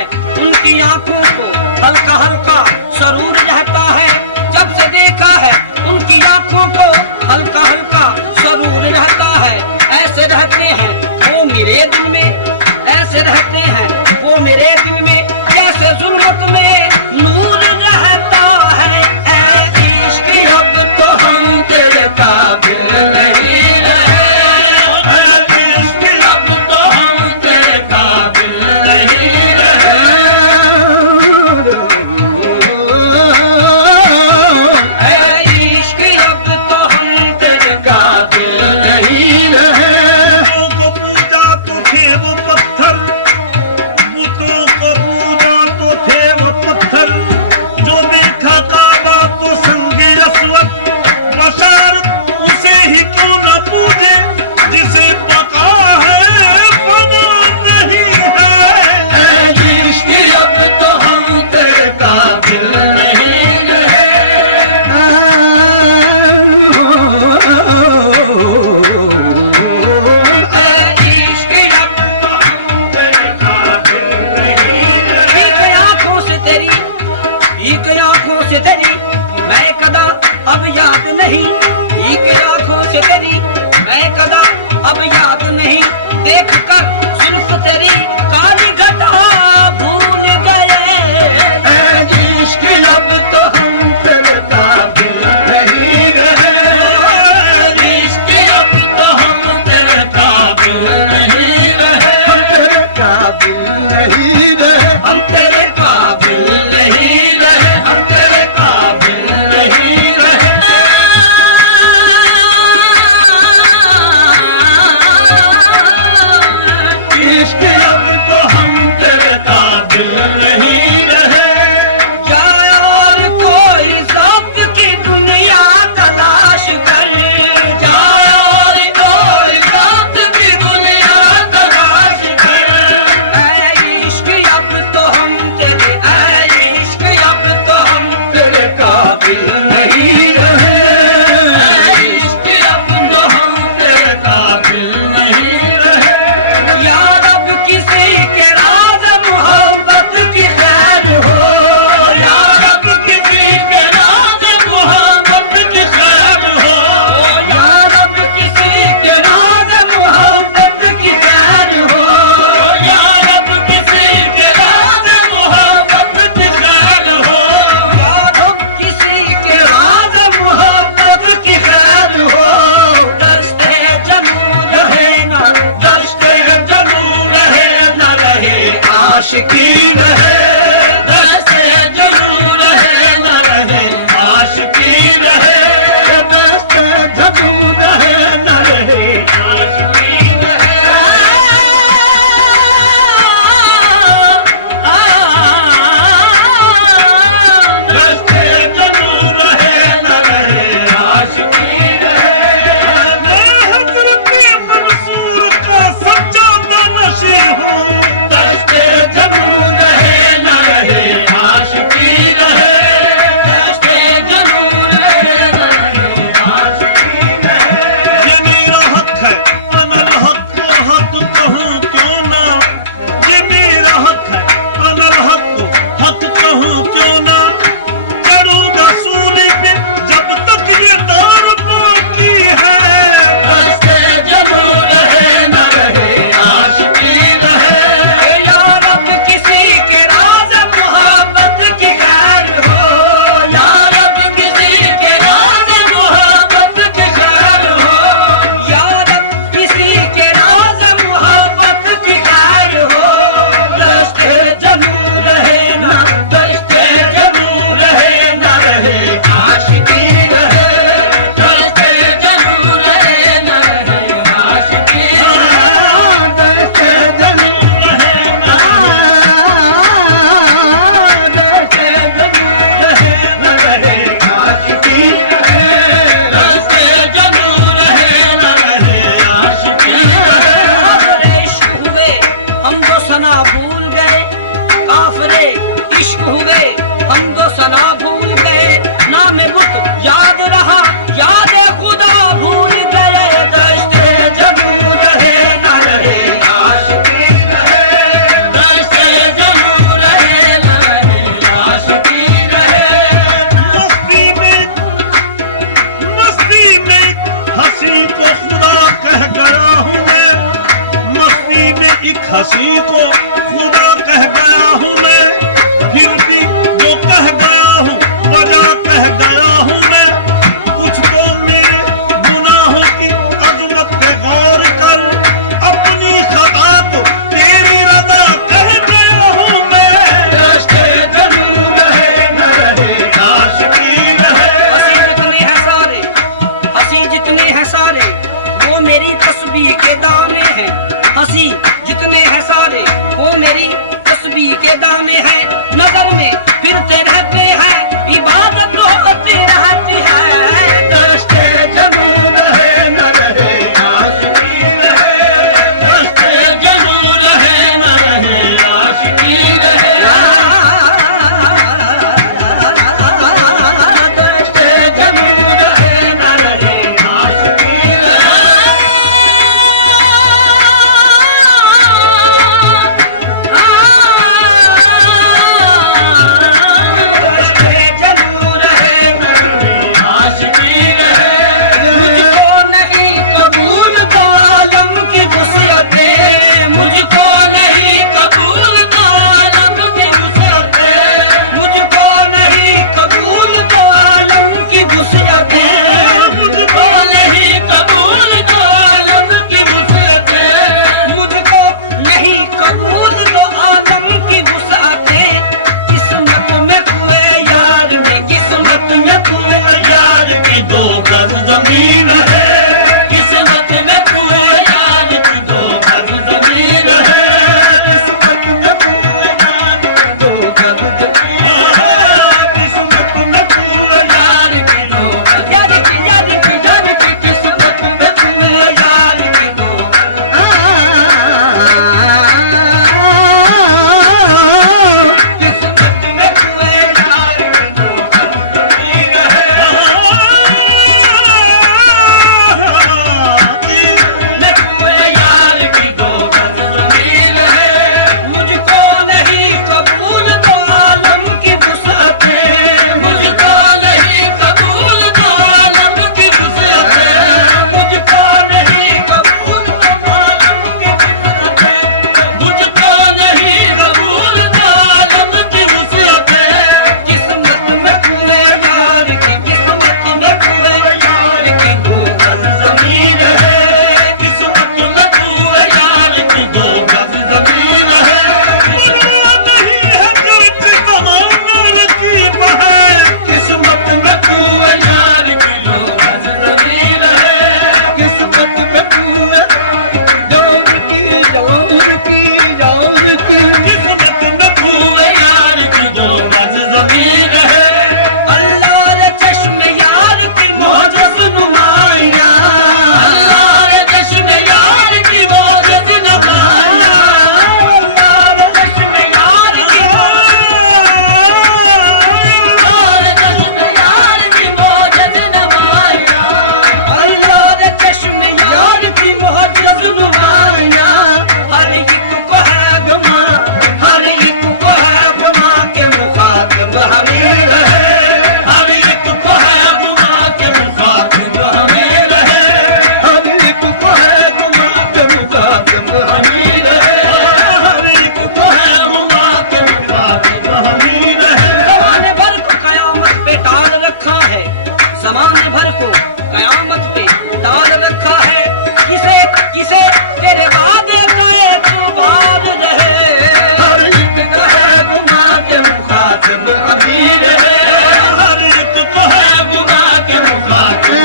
है उनकी आंखों को हल्का हल्का सरूर रहता है। जब से देखा है उनकी आंखों को हल्का हल्का सरूर रहता है। ऐसे रहते हैं वो मेरे दिल में, ऐसे रहते हैं वो मेरे दिल में, जैसे जुल्मत में नूर रहता है। ऐ इश्क अब तो हम तेरे काबिल नहीं रहे, ऐ इश्क अब तो हम तेरे काबिल नहीं रहे, ऐ इश्क अब तो हम तेरे काबिल नहीं रहे। बुतों को पूजा तो थे वो पत्थर, बुतों को पूजा तो थे वो पत्थर, जो देखा काबा तो संगे असवद, बशर उसे ही क्यों न पूजे जिसे बका है फना नहीं है। ऐ इश्क अब तो हम तेरे काबिल नहीं रहे, ऐ इश्क अब तो हम तेरे काबिल नहीं रहे। एक आंखों से तेरी, एक आंखों से तेरी मैं कदा अब याद नहीं, एक आंखों से तेरी मैं कदा अब याद नहीं। देख कर जुल्फ तेरी काली घटा भूल गए, ऐ इश्क अब तो हम तेरे काबिल नहीं रहे, ऐ इश्क अब तो हम तेरे काबिल नहीं रहे, हम तेरे काबिल नहीं रहे, हम तेरे काबिल नहीं रहे, हम तेरे काबिल नहीं रहे। किसी को खुदा कह गया हूँ मैं, फिर भी जो कह गया हूँ वजह कह गया हूँ मैं। कुछ तो मेरे गुनाहों की अजमत पे गौर कर, अपनी खता को तेरी रजा कह गया हूँ मैं। रास्ते जरूर रहे न रहे आशिकी रहे। हंसी जितने हैं सारे वो मेरी तस्बीह के दाने हैं। हंसी जितने हैं सारे वो मेरी तस्बीह के दाने हैं। नजर में फिरते रहते हैं, इबादत होती रहती है। रास्ते जरूर रहे न रहे आशिकी रहे। रास्ते जरूर रहे न रहे आशिकी रहे। रास्ते जरूर रहे न रहे आशिकी रहे। रास्ते जरूर रहे न रहे आशिकी रहे। मुझको नहीं कबूल तो आलम की वसीयतें, मुझको नहीं कबूल तो आलम की वसीयतें, मुझको नहीं कबूल तो आलम की वसीयतें, मुझको नहीं कबूल तो आलम की वसीयतें, मुझको नहीं कबूल तो आलम की वसीयतें। किस्मत में हुए यार में, किस्मत में हुए यार की दो गज जमीन है। किस्मत में हुए यार की दो गज जमीन है। किस्मत में हुए यार की दो गज जमीन है। किस्मत में हुए यार की दो गज यार की किस्मत में हुए यार की दो किस्मत में हुए यार की दो जमीन है। में हुए यार की दो गज जमीन है। मुझको नहीं कबूल तो आलम की वसीयतें, मुझको नहीं कबूल तो आलम की वसीयतें, मुझको नहीं कबूल तो आलम की वसीयतें, मुझको नहीं कबूल तो आलम की वसीयतें। किस्मत में हुए यार की, किस्मत में हुए यार की दो गज जमीन है। किस्मत में हुए यार की दो गज जमीन है। मरवा नहीं है कर्ज कमाना नसीब है। किस्मत में हुए यार की दो गज जमीन है। किस्मत में हुए जोर की जोर की जोर की किस्मत में हुए यार की दो गज जमीन है। अल्लाह रे चश्म यार की मोजज़ नुमाइयां, अल्लाह रे चश्मे यार की मौजज़ नमाया। अल्लाह रे चश्म यार की अल्लाह रे चश्म यार की मोजज़ नुमाइयां। हर एक को है गुमा, हर एक को है गुमा के मुखातिब हमें रहे। हर एक को है गुमा के मुखातिब हमें रहे। हर एक को है गुमा के मुखातिब हमें रहे। हर एक को है गुमा के मुखातिब हमें रहे। ज़माने भर को कयामत पे टाल रखा है, ज़माने भर को कयामत पे टाल रखा है। किसे किसे तेरे वादे का एतबार रहे। हर एक को है गुमा के मुखातिब हमें रहे। हर एक को है गुमा के मुखातिब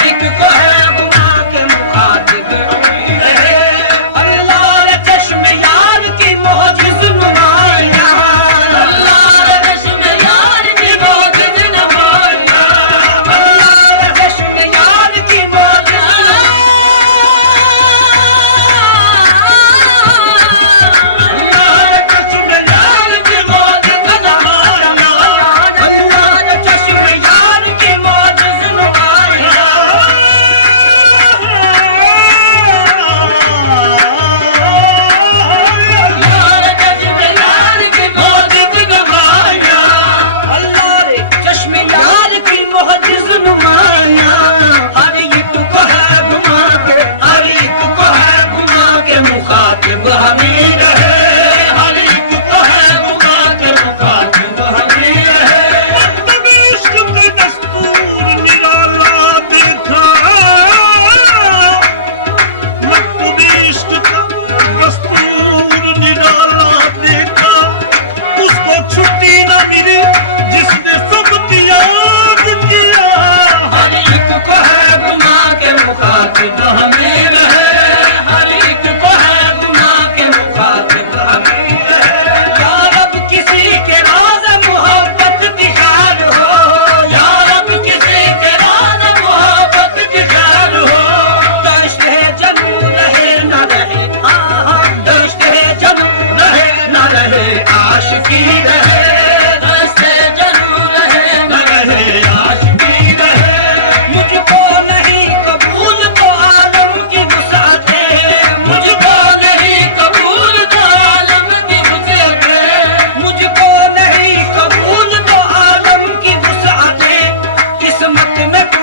एक को है गुमा के मुखातिब हमें रहे। अल्लाह रे चश्म यार की मोजिज़ नुमाइयां, अल्लाह रे चश्मे यार की मौजज़ नमाया। अल्लाह रे चश्म में